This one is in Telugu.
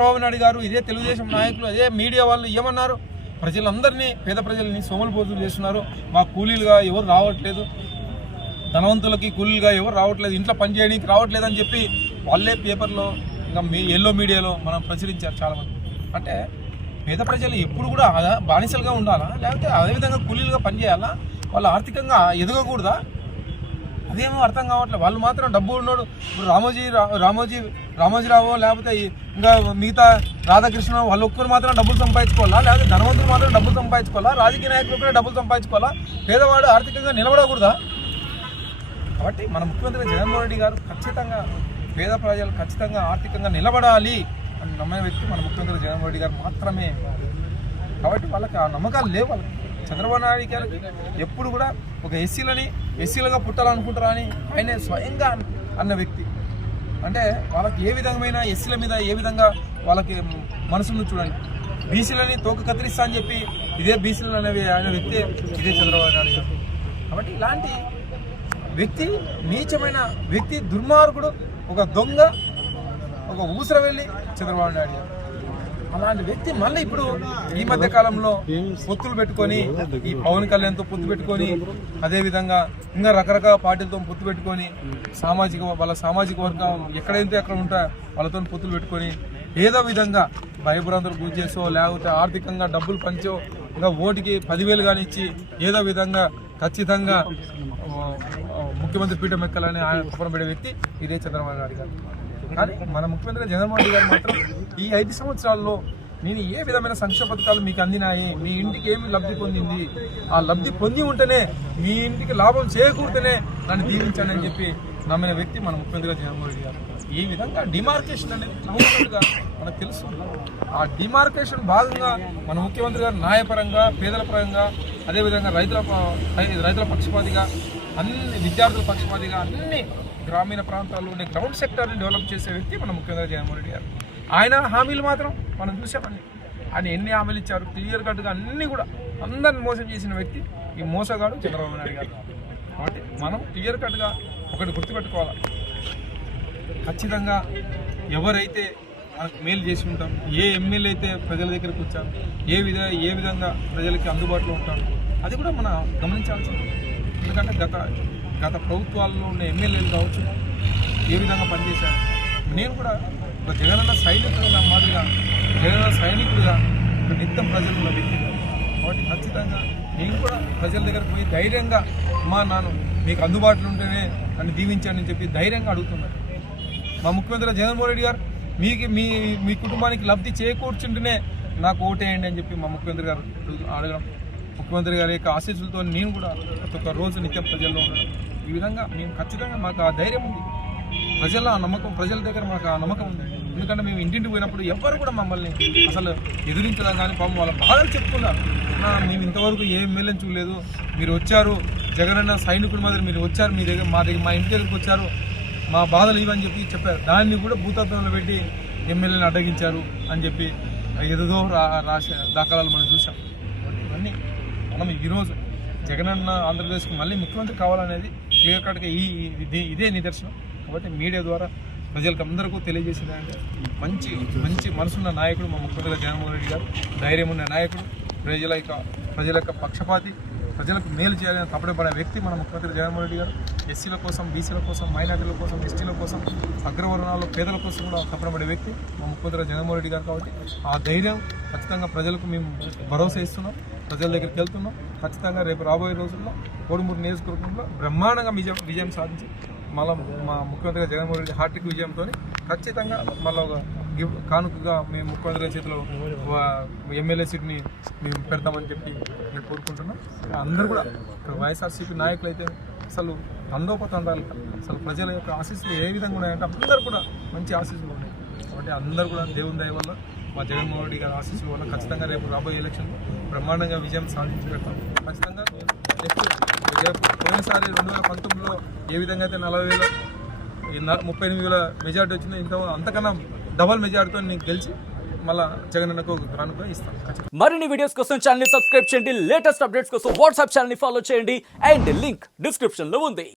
చంద్రబాబు నాయుడు గారు ఇదే తెలుగుదేశం నాయకులు అదే మీడియా వాళ్ళు ఏమన్నారు, ప్రజలందరినీ పేద ప్రజల్ని సోమలపోతులు చేస్తున్నారు, మా కూలీలుగా ఎవరు రావట్లేదు, ధనవంతులకి కూలీలుగా ఎవరు రావట్లేదు, ఇంట్లో పని చేయడానికి రావట్లేదు అని చెప్పి వాళ్ళే పేపర్లో ఇంకా ఎల్లో మీడియాలో మనం ప్రచురించారు చాలామంది. అంటే పేద ప్రజలు ఎప్పుడు కూడా బానిసలుగా ఉండాలా, లేకపోతే అదేవిధంగా కూలీలుగా పనిచేయాలా, వాళ్ళు ఆర్థికంగా ఎదగకూడదా, అదేమో అర్థం కావట్లేదు. వాళ్ళు మాత్రం డబ్బు ఉన్నాడు, ఇప్పుడు రామోజీరావు లేకపోతే ఇంకా మిగతా రాధాకృష్ణ వాళ్ళు ఒక్కరు మాత్రం డబ్బులు సంపాదించుకోవాలా, లేకపోతే ధనవంతులు మాత్రం డబ్బులు సంపాదించుకోవాలా, రాజకీయ నాయకులు కూడా డబ్బులు సంపాదించుకోవాలా, పేదవాడు ఆర్థికంగా నిలబడకూడదా? కాబట్టి మన ముఖ్యమంత్రి జగన్మోహన్ రెడ్డి గారు ఖచ్చితంగా పేద ప్రజలు ఖచ్చితంగా ఆర్థికంగా నిలబడాలి అని నమ్మే వ్యక్తి మన ముఖ్యమంత్రి జగన్మోహన్ రెడ్డి గారు మాత్రమే. కాబట్టి వాళ్ళకి ఆ నమ్మకాలు లేవు. వాళ్ళకి చంద్రబాబు నాయుడు గారికి ఎప్పుడు కూడా ఒక ఎస్సీలుగా పుట్టాలనుకుంటారా అని ఆయనే స్వయంగా అన్న వ్యక్తి. అంటే వాళ్ళకి ఏ విధమైన ఎస్సీల మీద ఏ విధంగా వాళ్ళకి మనసును చూడండి, బీసీలని తోక కత్తిరిస్తా అని చెప్పి ఇదే బీసీలు అనేవి ఆయన వ్యక్తి ఇదే చంద్రబాబు నాయుడు గారు. కాబట్టి ఇలాంటి వ్యక్తి నీచమైన వ్యక్తి, దుర్మార్గుడు, ఒక దొంగ, ఒక ఊసర వెళ్ళి చంద్రబాబు నాయుడు గారు. అలాంటి వ్యక్తి మళ్ళీ ఇప్పుడు ఈ మధ్య కాలంలో పొత్తులు పెట్టుకొని ఈ పవన్ కళ్యాణ్తో పొత్తు పెట్టుకొని, అదేవిధంగా ఇంకా రకరకాల పార్టీలతో పొత్తు పెట్టుకొని వాళ్ళ సామాజిక వర్గం ఎక్కడైతే అక్కడ ఉంటా వాళ్ళతో పొత్తులు పెట్టుకొని ఏదో విధంగా భయభ్రాంతులు గురి చేసో లేకపోతే ఆర్థికంగా డబ్బులు పంచో ఇంకా ఓటుకి 10,000 కానీ ఇచ్చి ఏదో విధంగా ఖచ్చితంగా ముఖ్యమంత్రి పీఠం ఎక్కాలని ఆయన తపన పడే వ్యక్తి ఇదే చంద్రబాబు నాయుడు గారు. కానీ మన ముఖ్యమంత్రి జగన్మోహన్ రెడ్డి గారు మాత్రం ఈ 5 సంవత్సరాల్లో నేను ఏ విధమైన సంక్షేమ పథకాలు మీకు అందినాయి, మీ ఇంటికి ఏమి లబ్ధి పొందింది, ఆ లబ్ధి పొంది ఉంటేనే మీ ఇంటికి లాభం చేకూరితేనే నన్ను దీవించాను అని చెప్పి నమ్మిన వ్యక్తి మన ముఖ్యమంత్రి జగన్మోహన్ రెడ్డి గారు. ఈ విధంగా డిమార్కేషన్ అనేది క్రమంగా మనకు తెలుసు. ఆ డిమార్కేషన్ భాగంగా మన ముఖ్యమంత్రి గారు న్యాయపరంగా, పేదల పరంగా, అదేవిధంగా రైతుల పక్షపాతిగా, అన్ని విద్యార్థుల పక్షపాతిగా, అన్ని గ్రామీణ ప్రాంతాల్లో ఉండే గ్రౌండ్ సెక్టర్ని డెవలప్ చేసే వ్యక్తి మన ముఖ్యమంత్రి జగన్మోహన్ రెడ్డి గారు. ఆయన హామీలు మాత్రం మనం చూసామని ఆయన ఎన్ని హామీలు ఇచ్చారు, క్లియర్ కట్గా అన్నీ కూడా అందరిని మోసం చేసిన వ్యక్తి ఈ మోసగాడు చంద్రబాబు నాయుడు గారు. కాబట్టి మనం క్లియర్ కట్గా ఒకటి గుర్తుపెట్టుకోవాలి, ఖచ్చితంగా ఎవరైతే మనకు మేలు చేసి ఉంటాం, ఏ ఎమ్మెల్యే అయితే ప్రజల దగ్గరికి వచ్చారు, ఏ విధంగా ప్రజలకి అందుబాటులో ఉంటారు, అది కూడా మనం గమనించాల్సింది. ఎందుకంటే గత ప్రభుత్వాల్లో ఉన్న ఎమ్మెల్యేలు కావచ్చు ఏ విధంగా పనిచేశారు. నేను కూడా ఒక జగనన్న సైనికుడుగా మాదిరిగా జగనన్న సైనికుడిగా నిత్యం ప్రజల్లో వ్యక్తి. కాబట్టి ఖచ్చితంగా నేను కూడా ప్రజల దగ్గరకు పోయి ధైర్యంగా నాన్న మీకు అందుబాటులో ఉంటేనే నన్ను దీవించానని చెప్పి ధైర్యంగా అడుగుతున్నాను. మా ముఖ్యమంత్రి జగన్మోహన్ రెడ్డి గారు మీ కుటుంబానికి లబ్ధి చేకూర్చుంటేనే నాకు ఓటేయండి అని చెప్పి మా ముఖ్యమంత్రి గారు అడగడం, ముఖ్యమంత్రి గారి యొక్క ఆశీస్సులతో నేను కూడా ప్రతి ఒక్క రోజు నిత్యం ప్రజల్లో ఉండడం, ఈ విధంగా మేము ఖచ్చితంగా మాకు ఆ ధైర్యం ఉంది, ప్రజల నమ్మకం, ప్రజల దగ్గర మాకు ఆ నమ్మకం ఉంది. ఎందుకంటే మేము ఇంటింటికి పోయినప్పుడు ఎవరు కూడా మమ్మల్ని అసలు ఎదిరించడం కానీ పాపం వాళ్ళ బాధలు చెప్పుకున్నారు. మేము ఇంతవరకు ఏ ఎమ్మెల్యేని చూడలేదు, మీరు వచ్చారు జగనన్న సైనికుడి మాదిరి మీరు వచ్చారు, మా ఇంటి దగ్గరికి వచ్చారు, మా బాధలు ఇవని చెప్పి చెప్పారు. దాన్ని కూడా భూతత్వంలో పెట్టి ఎమ్మెల్యేని అడ్డగించారు అని చెప్పి ఏదో రాసే దాఖలాలు మనం చూసాం. ఇవన్నీ మనం ఈరోజు జగనన్న ఆంధ్రప్రదేశ్కి మళ్ళీ ముఖ్యమంత్రి కావాలనేది క్లియర్ కట్గా ఇదే నిదర్శనం. కాబట్టి మీడియా ద్వారా ప్రజలకు అందరికీ తెలియజేసేది అంటే మంచి మనసున్న నాయకుడు మా ముఖ్యమంత్రి జగన్మోహన్ రెడ్డి గారు, ధైర్యం ఉన్న నాయకుడు, ప్రజల యొక్క పక్షపాతి, ప్రజలకు మేలు చేయాలని తప్పడబడే వ్యక్తి మన ముఖ్యమంత్రి జగన్మోహన్ రెడ్డి గారు. ఎస్సీల కోసం, బీసీల కోసం, మైనార్టీల కోసం, ఎస్టీల కోసం, అగ్రవర్ణాల్లో పేదల కోసం కూడా తప్పడబడే వ్యక్తి మా ముఖ్యమంత్రి జగన్మోహన్ రెడ్డి గారు. కాబట్టి ఆ ధైర్యం ఖచ్చితంగా ప్రజలకు మేము భరోసా ఇస్తున్నాం, ప్రజల దగ్గరికి వెళ్తున్నాం. ఖచ్చితంగా రేపు రాబోయే రోజుల్లో కోడుమూరు నియోజకవర్గంలో బ్రహ్మాండంగా విజయం సాధించి మళ్ళీ మా ముఖ్యమంత్రి జగన్మోహన్ రెడ్డి హార్టిక్ విజయంతో ఖచ్చితంగా మళ్ళీ కానుకగా మేము ముఖ్యమంత్రి చేతిలో ఎమ్మెల్యే సీట్ని మేము పెడతామని చెప్పి మేము కోరుకుంటున్నాం. అందరూ కూడా వైఎస్ఆర్సీపీ నాయకులు అయితే అసలు తండోపతండాలు, అసలు ప్రజల యొక్క ఆశీస్సులు ఏ విధంగా ఉన్నాయంటే అందరూ కూడా మంచి ఆశీస్సులు ఉన్నాయి. కాబట్టి అందరూ కూడా దేవుని దయ వల్ల, మా జగన్మోహన్ రెడ్డి గారి ఆశీస్సుల వల్ల ఖచ్చితంగా రేపు రాబోయే ఎలక్షన్లో బ్రహ్మాండంగా విజయం సాధించి పెడతాం. ఖచ్చితంగా పోయినసారి 2019లో ఏ విధంగా అయితే 38,000 మెజార్టీ వచ్చిందో అంతకన్నా డబల్ మెజార్టీతో నీకు గెలిచి మళ్ళీ జగనన్నకు కానుక ఇస్తాను. మరిన్ని వీడియోస్ కోసం ఛానల్ ని సబ్స్క్రైబ్ చేయండి, లేటెస్ట్ అప్డేట్స్ కోసం వాట్సాప్ ఛానల్ ని ఫాలో చేయండి అండ్ లింక్ డిస్క్రిప్షన్ లో ఉంది.